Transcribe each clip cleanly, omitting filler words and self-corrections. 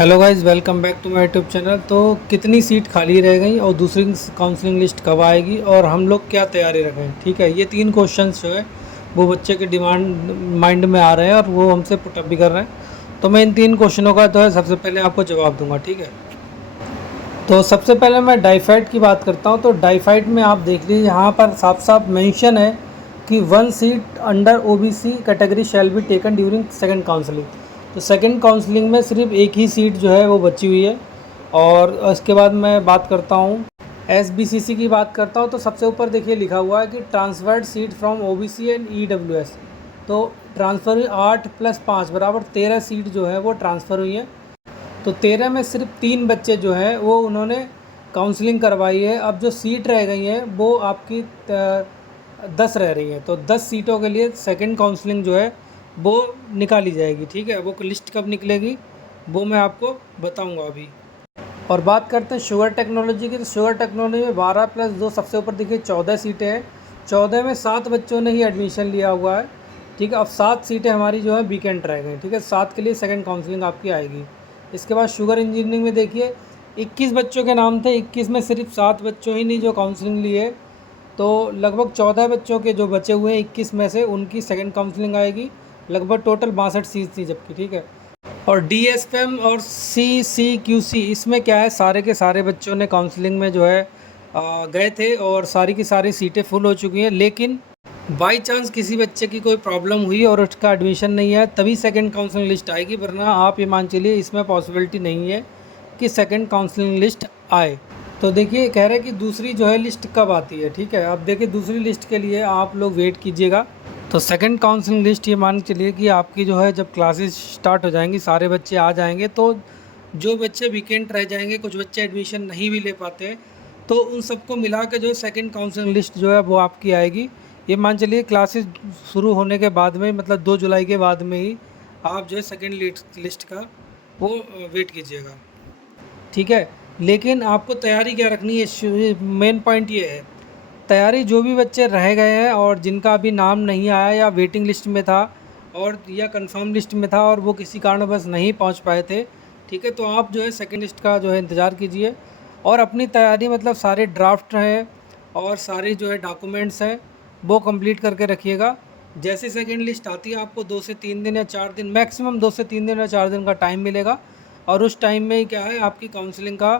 Hello guys, welcome back to my YouTube channel. तो कितनी seat खाली रह गई और दूसरी काउंसलिंग लिस्ट कब आएगी और हम लोग क्या तैयारी रखें, ठीक है। ये तीन क्वेश्चंस जो है वो बच्चे के डिमांड माइंड में आ रहे हैं और वो हमसे पुटअप भी कर रहे हैं। तो मैं इन तीन क्वेश्चनों का जो है सबसे पहले आपको जवाब दूंगा, ठीक है। तो सबसे पहले मैं डाइफाइड की बात करता हूँ। तो डाइफाइड में आप देख लीजिए, यहाँ पर साफ साफ मेंशन है कि 1 seat under OBC category shall be taken during second counselling. तो सेकंड काउंसलिंग में सिर्फ एक ही सीट जो है वो बची हुई है। और उसके बाद मैं बात करता हूँ एसबीसीसी की बात करता हूँ। तो सबसे ऊपर देखिए लिखा हुआ है कि transferred seat from OBC and EWS. तो ट्रांसफ़र हुई 8 + 5 बराबर 13 सीट जो है वो ट्रांसफ़र हुई है। तो 13 में सिर्फ 3 बच्चे जो हैं वो उन्होंने काउंसलिंग करवाई है। अब जो सीट रह गई हैं वो आपकी 10 रह रही हैं। तो 10 सीटों के लिए सेकंड काउंसलिंग जो है वो निकाली जाएगी, ठीक है। वो लिस्ट कब निकलेगी वो मैं आपको बताऊंगा अभी। और बात करते हैं शुगर टेक्नोलॉजी की। तो शुगर टेक्नोलॉजी में 12 + 2 सबसे ऊपर देखिए 14 सीटें हैं। 14 में 7 बच्चों ने ही एडमिशन लिया हुआ है, ठीक है। अब 7 सीटें हमारी जो है वीकेंट रह गई, ठीक है। 7 के लिए सेकंड काउंसलिंग आपकी आएगी। इसके बाद शुगर इंजीनियरिंग में देखिए 21 बच्चों के नाम थे, 21 में सिर्फ 7 बच्चों ही नहीं जो काउंसलिंग लिए। तो लगभग 14 बच्चों के जो बचे हुए हैं 21 में से, उनकी सेकंड काउंसलिंग आएगी। लगभग टोटल 62 सीट थी जबकि, ठीक है। और डीएसपीएम और सीसीक्यूसी इसमें क्या है, सारे के सारे बच्चों ने काउंसलिंग में जो है गए थे और सारी की सारी सीटें फुल हो चुकी हैं। लेकिन बाई चांस किसी बच्चे की कोई प्रॉब्लम हुई और उसका एडमिशन नहीं है तभी सेकंड काउंसलिंग लिस्ट आएगी, वरना आप ये मान चलिए इसमें पॉसिबिलिटी नहीं है कि सेकंड काउंसलिंग लिस्ट आए। तो देखिए कह रहे हैं कि दूसरी जो है लिस्ट कब आती है, ठीक है। अब देखिए दूसरी लिस्ट के लिए आप लोग वेट कीजिएगा। तो सेकंड काउंसलिंग लिस्ट ये मान के चलिए कि आपकी जो है जब क्लासेस स्टार्ट हो जाएंगी, सारे बच्चे आ जाएंगे, तो जो बच्चे वीकेंड रह जाएंगे, कुछ बच्चे एडमिशन नहीं भी ले पाते हैं, तो उन सबको मिला के जो है सेकंड काउंसलिंग लिस्ट जो है वो आपकी आएगी। ये मान चलिए क्लासेस शुरू होने के बाद में, मतलब 2 जुलाई के बाद में ही आप जो है सेकंड लिस्ट का वो वेट कीजिएगा, ठीक है। लेकिन आपको तैयारी क्या रखनी है, मेन पॉइंट ये है। तैयारी जो भी बच्चे रह गए हैं और जिनका अभी नाम नहीं आया या वेटिंग लिस्ट में था और या कंफर्म लिस्ट में था और वो किसी कारणवश नहीं पहुंच पाए थे, ठीक है, तो आप जो है सेकंड लिस्ट का जो है इंतज़ार कीजिए। और अपनी तैयारी मतलब सारे ड्राफ्ट हैं और सारे जो है डॉक्यूमेंट्स हैं वो कंप्लीट करके रखिएगा। जैसे सेकंड लिस्ट आती है आपको 2 से 3 दिन या 4 दिन, मैक्सिमम 2 से 3 दिन या 4 दिन का टाइम मिलेगा। और उस टाइम में क्या है, आपकी काउंसलिंग का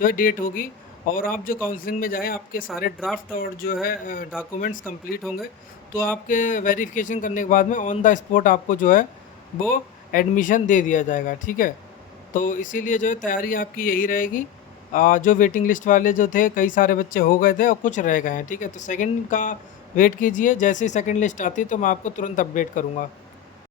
जो है डेट होगी और आप जो काउंसलिंग में जाएँ आपके सारे ड्राफ्ट और जो है डॉक्यूमेंट्स कंप्लीट होंगे, तो आपके वेरिफिकेशन करने के बाद में ऑन द स्पॉट आपको जो है वो एडमिशन दे दिया जाएगा, ठीक है। तो इसीलिए जो है तैयारी आपकी यही रहेगी। जो वेटिंग लिस्ट वाले जो थे, कई सारे बच्चे हो गए थे और कुछ रह गए हैं, ठीक है। तो सेकंड का वेट कीजिए, जैसे ही सेकंड लिस्ट आती है तो मैं आपको तुरंत अपडेट करूँगा।